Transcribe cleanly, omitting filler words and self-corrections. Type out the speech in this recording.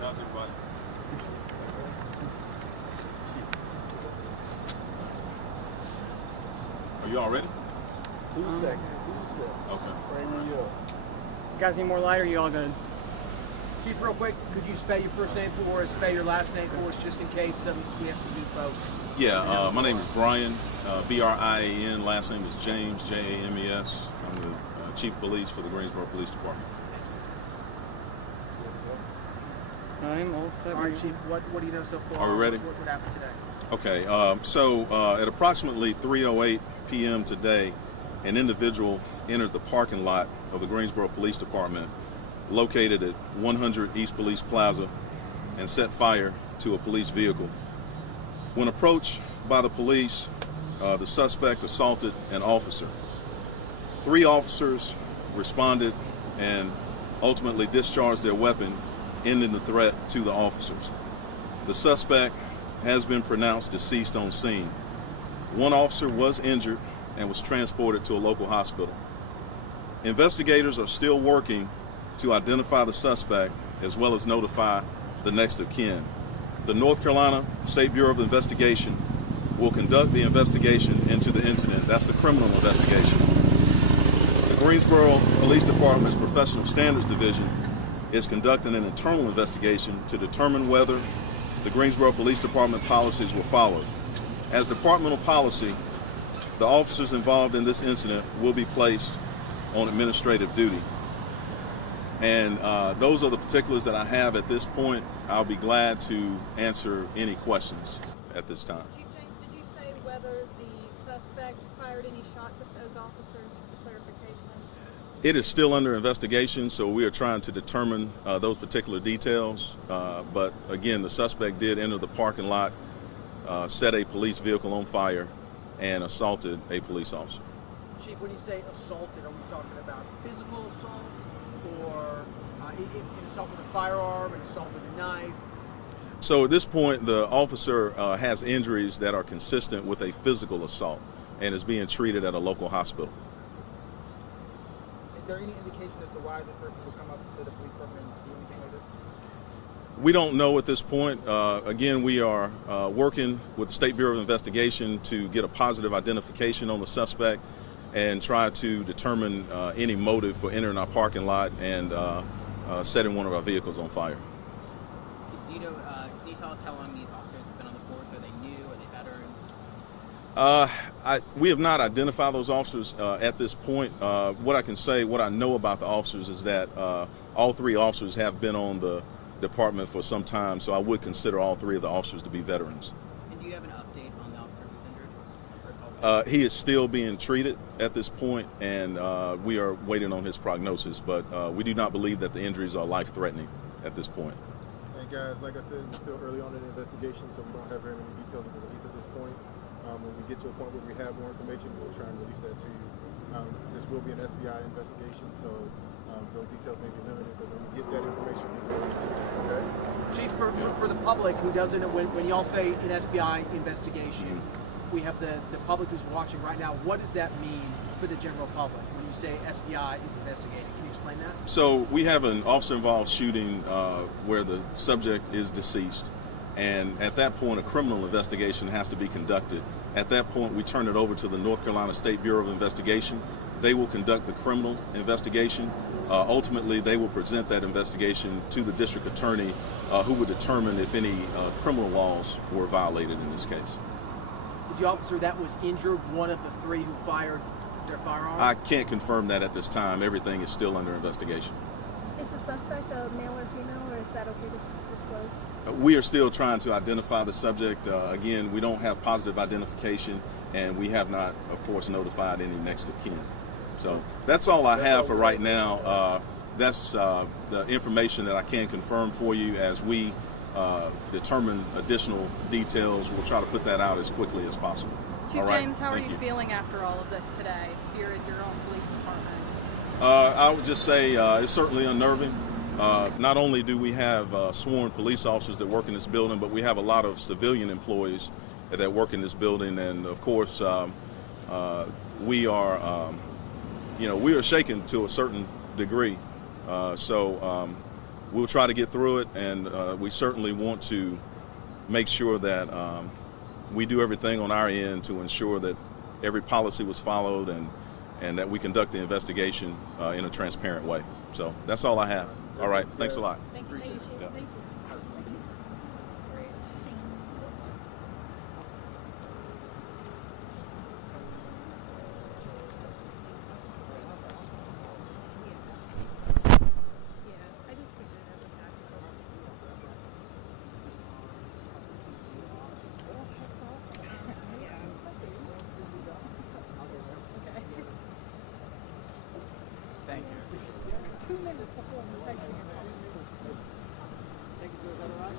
how's everybody? Are you all ready? 2 seconds. Okay. Bring me up. You guys need more light, or are you all good? Chief, real quick, could you spell your first name for us, spell your last name for us, just in case we have some new folks? Yeah, my name is Brian, B-R-I-A-N. Last name is James, J-A-M-E-S. I'm the Chief of Police for the Greensboro Police Department. I'm all set. All right, Chief, what do you know so far? Are we ready? What happened today? Okay, so at approximately 3:08 p.m. today, an individual entered the parking lot of the Greensboro Police Department located at 100 East Police Plaza and set fire to a police vehicle. When approached by the police, the suspect assaulted an officer. 3 officers responded and ultimately discharged their weapon, ending the threat to the officers. The suspect has been pronounced deceased on scene. 1 officer was injured and was transported to a local hospital. Investigators are still working to identify the suspect as well as notify the next of kin. The North Carolina State Bureau of Investigation will conduct the investigation into the incident. That's the criminal investigation. The Greensboro Police Department's Professional Standards Division is conducting an internal investigation to determine whether the Greensboro Police Department policies were followed. As departmental policy, the officers involved in this incident will be placed on administrative duty. And those are the particulars that I have at this point. I'll be glad to answer any questions at this time. Chief James, did you say whether the suspect fired any shots at those officers? Just a clarification. It is still under investigation, so we are trying to determine those particular details. But again, the suspect did enter the parking lot, set a police vehicle on fire, and assaulted a police officer. Chief, when you say assaulted, are we talking about physical assault, or an assault with a firearm, an assault with a knife? So at this point, the officer has injuries that are consistent with a physical assault and is being treated at a local hospital. Is there any indication as to why this person will come up to the police department and do anything like this? We don't know at this point. Again, we are working with the State Bureau of Investigation to get a positive identification on the suspect and try to determine any motive for entering our parking lot and setting one of our vehicles on fire. Do you know, can you tell us how long these officers have been on the force? Are they new? Are they veterans? We have not identified those officers at this point. What I can say, what I know about the officers is that all 3 officers have been on the department for some time, so I would consider all 3 of the officers to be veterans. And do you have an update on the officer who's injured? He is still being treated at this point, and we are waiting on his prognosis, but we do not believe that the injuries are life-threatening at this point. And guys, like I said, we're still early on in the investigation, so we don't have very many details to release at this point. When we get to a point where we have more information, we'll try and release that to you. This will be an SBI investigation, so those details may be limited, but when we get that information, we will release it. Okay? Chief, for the public who doesn't know, when y'all say an SBI investigation, we have the public who's watching right now. What does that mean for the general public when you say SBI is investigating? Can you explain that? So we have an officer-involved shooting where the subject is deceased, and at that point, a criminal investigation has to be conducted. At that point, we turn it over to the North Carolina State Bureau of Investigation. They will conduct the criminal investigation. Ultimately, they will present that investigation to the district attorney, who would determine if any criminal laws were violated in this case. Is the officer that was injured one of the 3 who fired their firearm? I can't confirm that at this time. Everything is still under investigation. Is the suspect a male or female, or is that okay to disclose? We are still trying to identify the subject. Again, we don't have positive identification, and we have not, of course, notified any next of kin. So that's all I have for right now. That's the information that I can confirm for you. As we determine additional details, we'll try to put that out as quickly as possible. Chief All right? James, how are Thank you feeling after all of this today? You're in your own police department. I would just say it's certainly unnerving. Not only do we have sworn police officers that work in this building, but we have a lot of civilian employees that work in this building, and of course, we are, we are shaken to a certain degree. So we'll try to get through it, and we certainly want to make sure that we do everything on our end to ensure that every policy was followed and that we conduct the investigation in a transparent way. So that's all I have. All right, thanks a lot. Thank you, Chief. Yeah. Thank you. Yeah, I just figured it as a tactical. Thank you. 2 minutes before the next meeting. Thank you, sir. Is that all right?